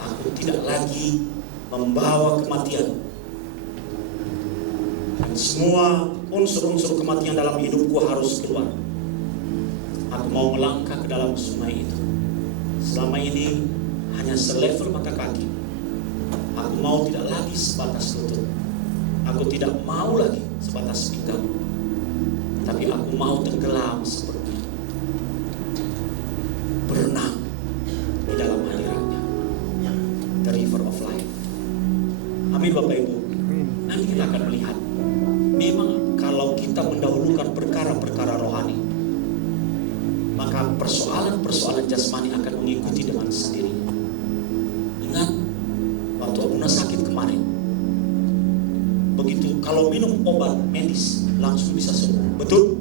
Aku tidak lagi membawa kematian. Dan semua unsur-unsur kematian dalam hidupku harus keluar. Aku mau melangkah ke dalam sungai itu. Selama ini hanya selevel mata kaki. Aku mau tidak lagi sebatas lutut. Aku tidak mau lagi sebatas pinggang. Tapi aku mau tenggelam sepenuhnya. Berenang di dalam hadiratnya. The river of life. Amin Bapak Ibu. Nanti kita akan melihat. Memang kalau kita mendahulukan perkara-perkara rohani, maka persoalan-persoalan jasmani akan mengikuti dengan sendiri. Ingat, waktu Abuna sakit kemarin, begitu kalau minum obat medis langsung bisa sembuh, betul?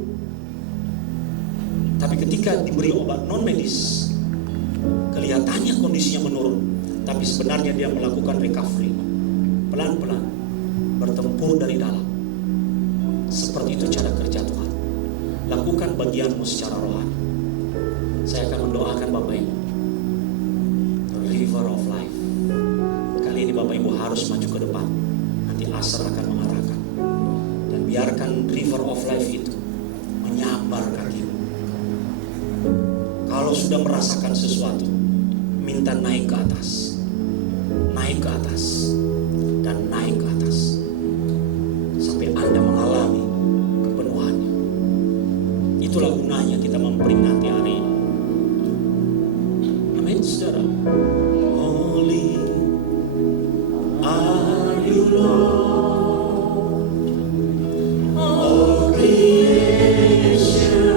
Tapi ketika diberi obat non medis, kelihatannya kondisinya menurun, tapi sebenarnya dia melakukan recovery, pelan-pelan, bertempur dari dalam. Seperti itu cara kerja Tuhan. Lakukan bagianmu secara rohani. Saya akan mendoakan Bapak Ibu. The river of life. Kali ini Bapak Ibu harus maju ke depan. Nanti Asar akan mengarahkan. Dan biarkan river of life itu menyambar kakimu. Kalau sudah merasakan sesuatu, minta naik ke atas. Naik ke atas. Dan naik ke atas. Sampai Anda mengalami kepenuhannya. Itulah gunanya kita memperingati hari ini. Amin, saudara. Holy are you Lord, all creation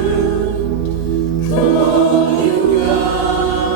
for you God.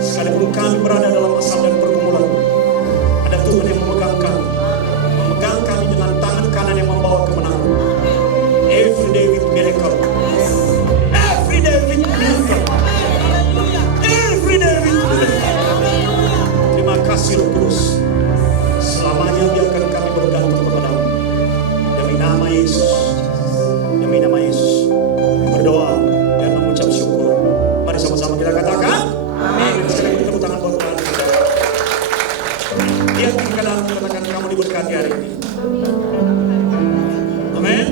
sekalipun kami berada dalam masalah dan pergumulan, ada Tuhan yang memegang kami dengan tangan kanan yang membawa kemenangan. Every day with miracle, every day with miracle, every day with miracle. Terima kasih Roh Kudus, selamanya biarkan kami bergantung kepadamu. Demi nama Yesus, demi nama Yesus, berdoa dan mengucap syukur. Mari sama-sama kita katakan amin. Sekali lagi tepuk tangan buat Tuhan kita. Dia kadang mengatakan kamu diberkati hari ini. Amin.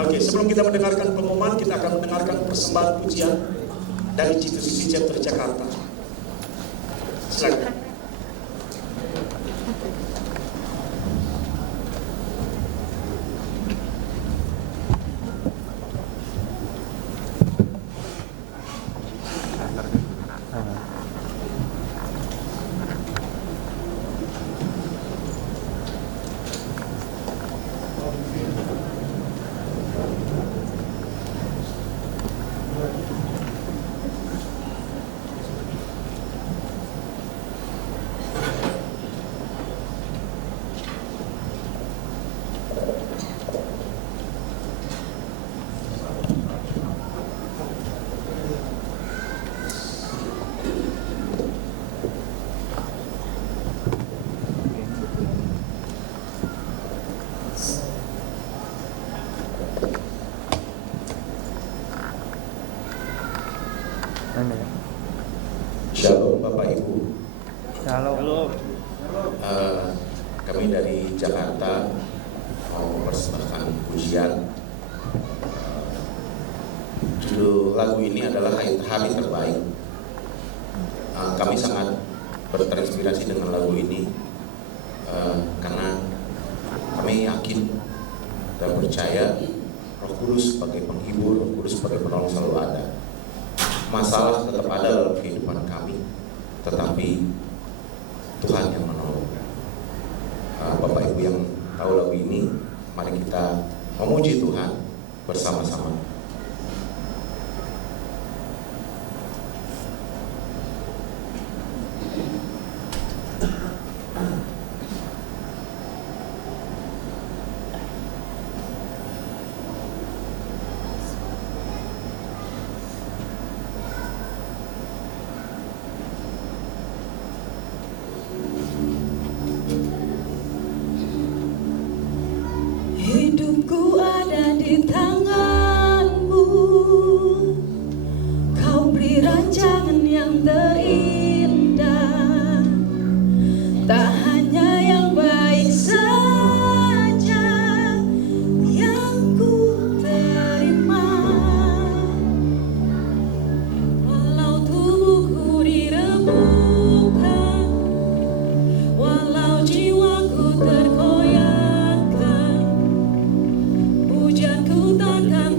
Oke, sebelum kita mendengarkan pengumuman, kita akan mendengarkan persembahan pujian dari institusi Center Jakarta. Silakan. Shalom Bapak Ibu. Shalom. Kami dari Jakarta mau mempersembahkan pujian. Judul lagu ini adalah Hari Terbaik. Kami sangat terinspirasi dengan lagu ini karena kami yakin dan percaya Roh Kudus sebagai penghibur, Roh Kudus sebagai penolong selalu ada. Masalah tetap ada dalam kehidupan kami, tetapi Tuhan yang menolong. Bapak Ibu yang tahu lagu ini, mari kita memuji Tuhan bersama-sama. Hidupku ada di tangan-Mu, Kau beri rancangan yang terindah, tak hanya yang baik saja yang ku terima. Walau tubuhku diremukkan, walau jiwaku terkoyakkan, pujianku takkan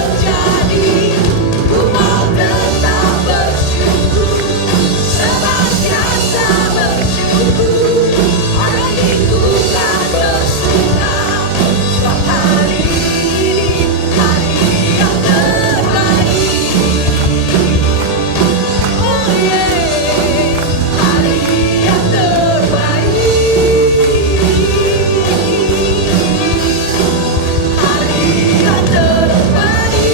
terjadi, ku mau tetap bersyukur, senantiasa bersyukur. Hari ini ku kan bersuka, sebab hari ini hari yang terbaik. Oh yeah, hari yang terbaik. Hari yang terbaik.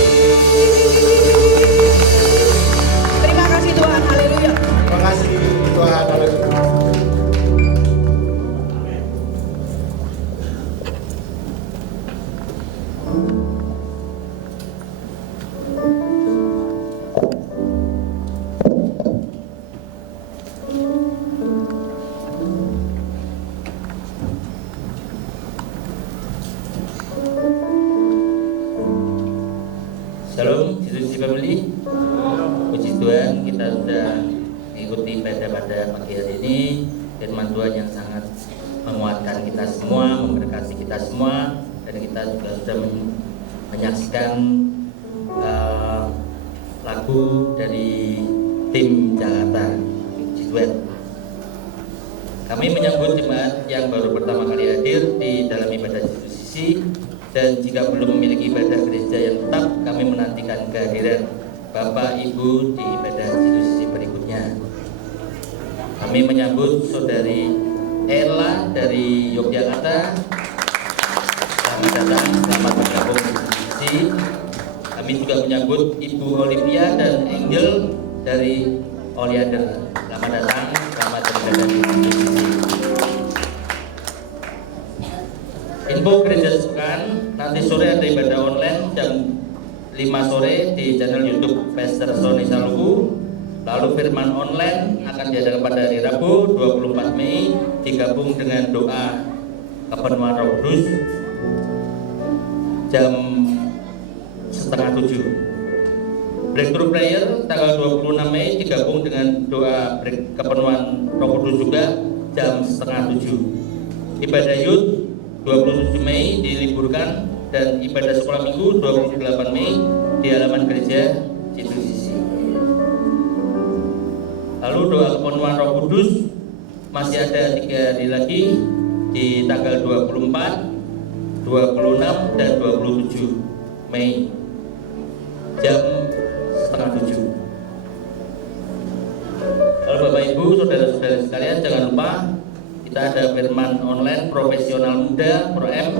Terima kasih Tuhan, haleluya. Terima kasih Tuhan. Haleluya. Shalom, Jesusi Family. Puji Tuhan, kita sudah mengikuti ibadah pada pagi hari ini. Firman Tuhan yang sangat menguatkan kita semua, memberkati kita semua, dan kita juga sudah menyaksikan lagu dari tim Jakarta, Jidwet. Kami menyambut jemaat yang baru pertama kali hadir di dalam ibadah Jesusi. Dan jika belum memiliki ibadah gereja yang tetap, kami menantikan kehadiran Bapak Ibu di ibadah Jesusi berikutnya. Kami menyambut Saudari Ella dari Yogyakarta. Selamat datang, selamat bergabung di Jesusi. Kami juga menyambut Ibu Olivia dan Angel dari Oleander. Selamat datang, selamat beribadah di Jesusi. Info gereja Sukan, nanti sore ada ibadah online jam 5 sore di channel YouTube Pastor Sony Saluku. Lalu firman online akan diadakan pada hari Rabu 24 Mei, digabung dengan doa kepenuhan Roh Kudus jam 6:30. Breakthrough prayer tanggal 26 Mei digabung dengan doa kepenuhan Roh Kudus juga jam 6:30. Ibadah Youth 27 Mei diliburkan dan ibadah sekolah minggu 28 Mei di halaman gereja Jesusi. Lalu doa kepenuhan Roh Kudus masih ada 3 hari lagi di tanggal 24, 26 dan 27 Mei jam 6:30. Lalu Bapak Ibu, saudara-saudara sekalian, jangan lupa kita ada firman online profesional muda Pro-M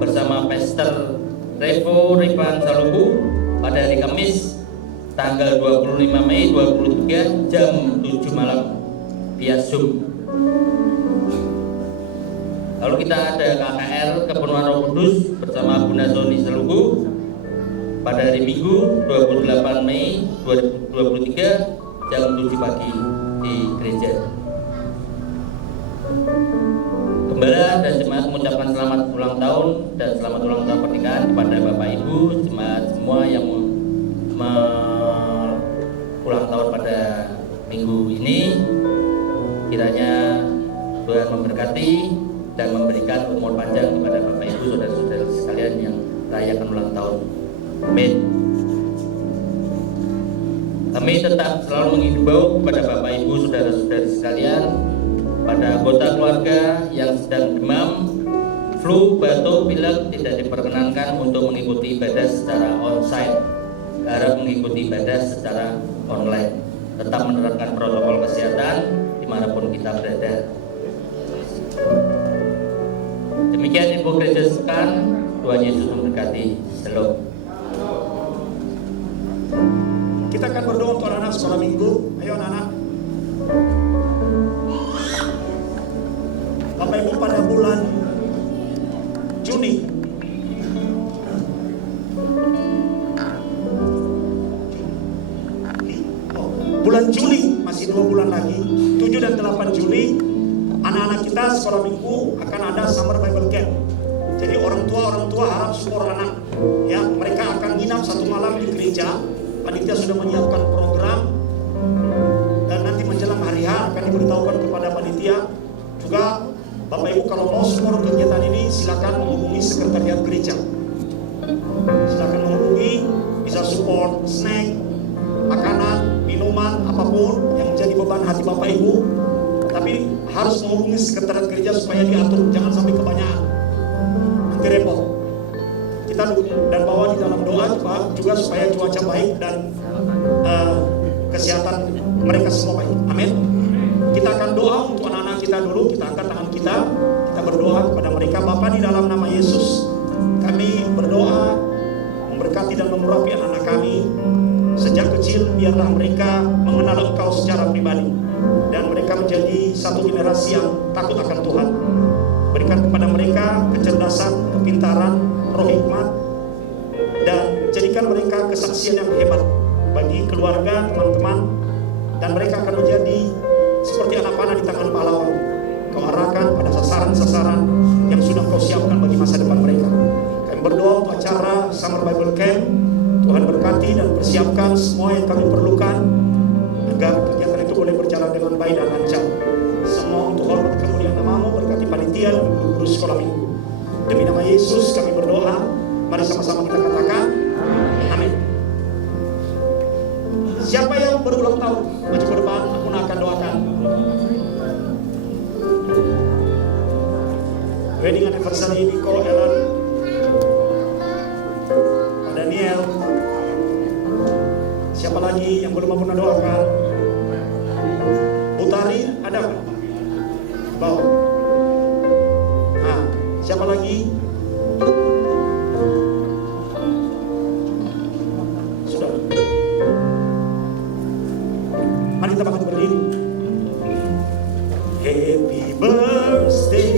bersama Pastor Revo Rivan Saluku pada hari Kamis tanggal 25 Mei 2023 jam 7 malam via Zoom. Lalu kita ada KKR kepenuhan Roh Kudus bersama Bunda Sony Saluku pada hari Minggu 28 Mei 2023 jam 7 pagi di gereja. Gembala dan jemaat mengucapkan selamat ulang tahun dan selamat ulang tahun pernikahan kepada Bapak Ibu, jemaat semua yang ulang tahun pada minggu ini. Kiranya Tuhan memberkati dan memberikan umur panjang kepada Bapak Ibu, saudara-saudara sekalian yang rayakan ulang tahun. Amin. Kami tetap selalu mengimbau kepada Bapak Ibu, saudara-saudara sekalian, pada anggota keluarga yang sedang demam, flu, batuk, pilek tidak diperkenankan untuk mengikuti ibadah secara onsite. Harap mengikuti ibadah secara online. Tetap menerapkan protokol kesehatan dimanapun kita berada. Demikian info gereja Sukan. Tuhan Yesus memberkati. Shalom. Kita akan berdoa untuk anak-anak sekolah minggu. Ayo anak-anak. Bapak Ibu, pada bulan Juni bulan Juli, masih 2 bulan lagi, 7 dan 8 Juli, anak-anak kita sekolah minggu akan ada Summer Bible Camp. Jadi orang tua harap support anak. Ya, mereka akan nginap 1 malam di gereja. Panitia sudah menyiapkan program dan nanti menjelang hari H akan diberitahukan kepada panitia. Juga Bapak Ibu kalau mau support kegiatan ini silakan menghubungi sekretariat gereja. Silakan menghubungi support snack, makanan, minuman, apapun yang menjadi beban hati Bapak Ibu. Tapi harus menghubungi sekretariat gereja supaya diatur, jangan sampai kebanyakan, nanti repot. Kita dan bawa di dalam doa juga supaya cuaca baik dan kesehatan mereka semua baik. Amin. Kita akan doa untuk anak-anak kita dulu. Kita angkat tangan kita berdoa kepada mereka. Bapa, di dalam nama Yesus, kami berdoa memberkati dan mengurapi anak-anak kami. Sejak kecil biarlah mereka mengenal Engkau secara pribadi dan mereka menjadi satu generasi yang takut akan Tuhan. Berikan kepada mereka kecerdasan, kepintaran, roh hikmat, dan jadikan mereka kesaksian yang hebat bagi keluarga, teman-teman, dan mereka akan menjadi seperti anak panah di tangan pahlawan. Kau arahkan pada sasaran-sasaran yang sudah Kau siapkan bagi masa depan mereka. Kami berdoa untuk acara Summer Bible Camp. Tuhan berkati dan persiapkan semua yang kami perlukan agar kegiatan itu boleh berjalan dengan baik dan lancar. Semua untuk hormat kemuliaan nama-Mu, berkati panitia dan guru-guru sekolah minggu. Demi nama Yesus kami berdoa. Mari sama-sama kita katakan amin. Siapa yang berulang tahun, maju ke depan, aku akan doakan. Wedding anniversary Nico, Ellen, Pak Daniel. Siapa lagi yang belum pernah doakan? Utari ada nggak? Bawah. Nah, siapa lagi? Sudah. Mari kita bangkit berdiri. Happy birthday.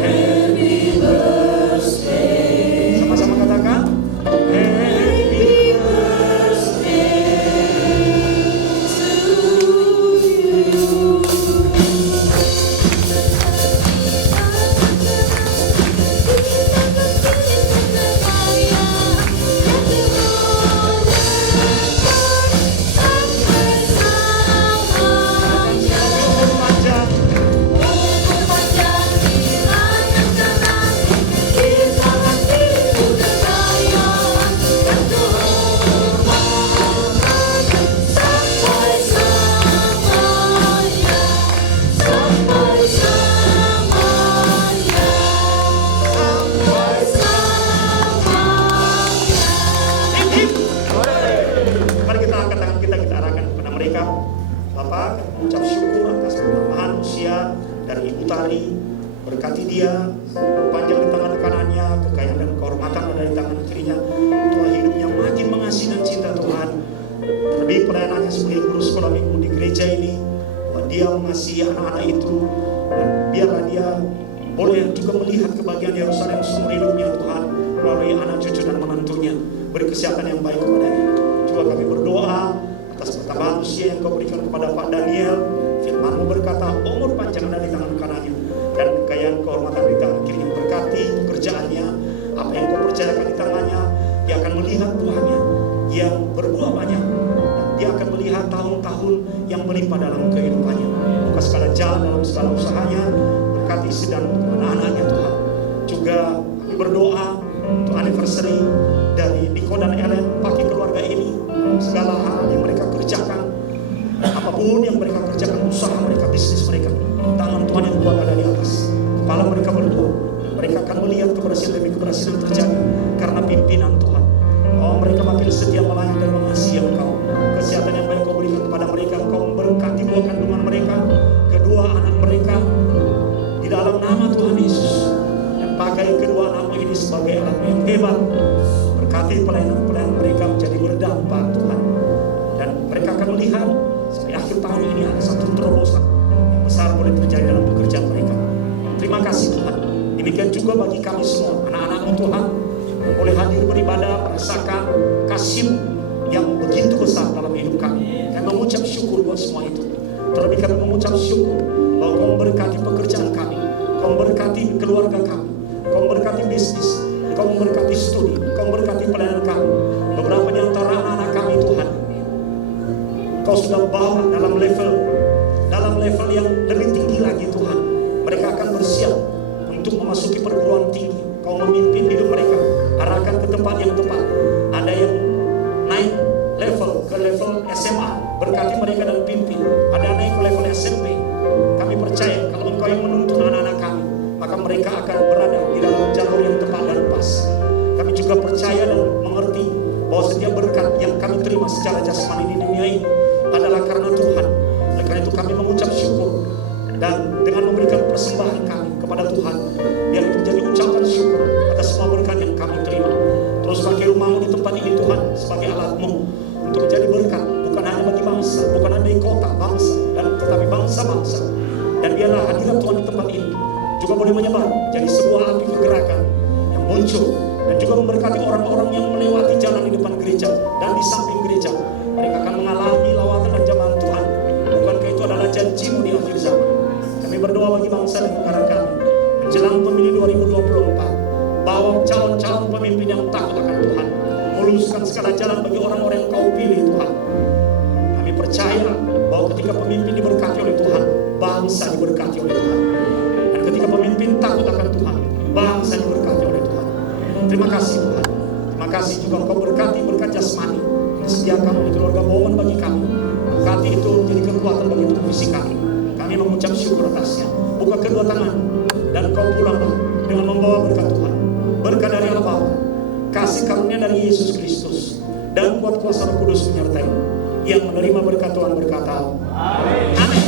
Happy birthday. Sama-sama katakan. Happy Mari kita angkat tangan kita arahkan kepada mereka. Bapak, ucap syukur atas penambahan usia dari Ibu Tari. Berkati dia, panjang di tangan kanannya, kekayaan dan kehormatan ada di tangan kirinya. Tuhan hidupnya makin mengasihi dan cinta Tuhan. Terlebih pelayanannya sebagai guru sekolah minggu di gereja ini. Dia mengasihi anak-anak itu. Dan biarlah dia boleh juga melihat kebahagiaan Yerusalem seumur hidupnya Tuhan, melalui anak cucu dan menantunya. Beri kesehatan yang baik kepadanya. Juga kami berdoa atas pertambahan usia yang Kau berikan kepada Pak Daniel. Firman-Mu berkata, umur panjang ada di tangan kanannya dan kekayaan kehormatan di tangan kirinya. Berkati pekerjaannya, apa yang Kau percayakan di tangannya, dia akan melihat buahnya yang berbuah banyak, dan dia akan melihat tahun-tahun yang melimpah dalam kehidupannya. Buka segala jalan dalam segala usahanya. Berkati istri dan anak-anaknya Tuhan. Juga kami berdoa untuk anniversary dari Niko dan Ellen, pakai keluarga ini dalam segala hal yang mereka kerjakan, apapun yang mereka kerjakan, usaha mereka, bisnis mereka, tangan Tuhan yang kuat ada di atas kepala mereka berdua. Mereka akan melihat keberhasilan demi keberhasilan terjadi karena pimpinan Tuhan. Oh, mereka makin setia melayani dan mengasihi Engkau. Kesehatan yang baik Kau berikan kepada mereka. Engkau memberkati buah kandungan mereka, kedua anak mereka, di dalam nama Tuhan Yesus. Dan pakai kedua anak ini sebagai alat yang hebat. Berkati pelayanan-pelayanan mereka menjadi berdampak Tuhan. Dan mereka akan melihat sampai akhir tahun ini ada satu terobosan yang besar boleh terjadi dalam pekerjaan mereka. Terima kasih Tuhan. Demikian juga bagi kami semua, anak-anak-Mu Tuhan, yang boleh hadir beribadah, merasakan kasih-Mu yang begitu besar dalam hidup kami. Kami mengucap syukur buat semua itu. Terlebih kami mengucap syukur bahwa Kau memberkati pekerjaan kami, Kau memberkati keluarga kami, Kau memberkati bisnis, Kau memberkati studi, Kau memberkati pelayanan kami. Beberapa di antara anak-anak kami Tuhan, Kau sudah bawa dalam level yang lebih tinggi lagi Tuhan. Mereka akan bersiap untuk memasuki perguruan tinggi. Kau memimpin hidup mereka, arahkan ke tempat yang tepat. Ada yang bahwa setiap berkat yang kami terima secara jasmani di dunia ini adalah karena Tuhan. Oleh karena itu kami mengucap syukur dan dengan memberikan persembahan kami kepada Tuhan, biar itu menjadi ucapan syukur atas semua berkat yang kami terima. Terus pakai rumahmu di tempat ini Tuhan sebagai alatmu untuk menjadi berkat, bukan hanya bagi bangsa, bukan hanya di kota, bangsa, dan tetapi bangsa-bangsa. Dan biarlah hadirat Tuhan di tempat ini juga boleh menyebar jadi sebuah api pergerakan yang muncul dan juga memberkati orang-orang yang melewati jalan di depan gereja dan di samping gereja. Mereka akan mengalami lawatan dan jamahan Tuhan. Bukankah itu adalah janjimu di akhir zaman? Kami berdoa bagi bangsa dan negara kami menjelang pemilu 2024, bahwa calon-calon pemimpin yang takut akan Tuhan meluluskan segala jalan bagi orang-orang yang kau pilih Tuhan. Kami percaya bahwa ketika pemimpin diberkati oleh Tuhan, bangsa diberkati oleh Tuhan. Dan ketika pemimpin takut akan Tuhan, bangsa diberkati oleh Tuhan. Terima kasih Tuhan. Terima kasih juga Engkau berkati berkat jasmani yang disediakan oleh keluarga Bowman bagi kami. Berkati itu menjadi kekuatan bagi tubuh fisik kami. Kami mengucap syukur atasnya. Buka kedua tangan dan Engkau pulanglah dengan membawa berkat Tuhan. Berkat dari Allah Bapa, kasih karunia dari Yesus Kristus, dan kuat kuasa Roh Kudus menyertai. Yang menerima berkat Tuhan berkata, Amin. Amin.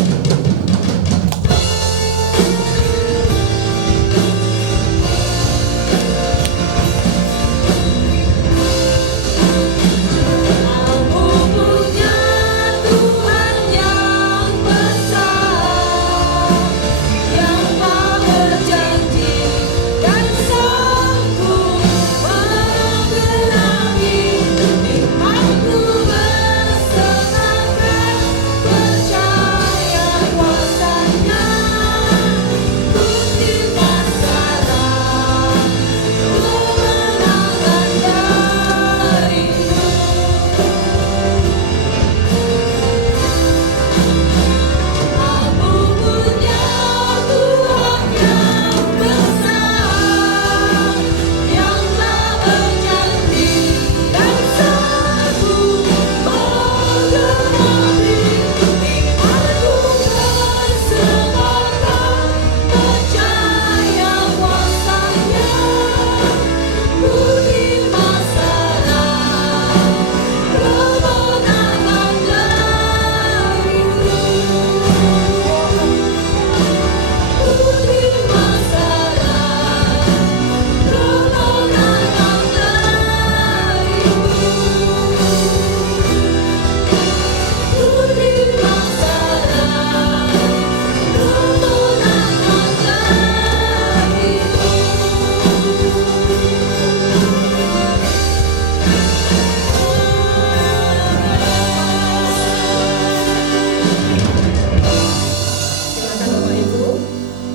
Silakan Bapak Ibu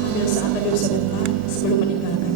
ambil saat tadi sebentar sebelum meninggalkan.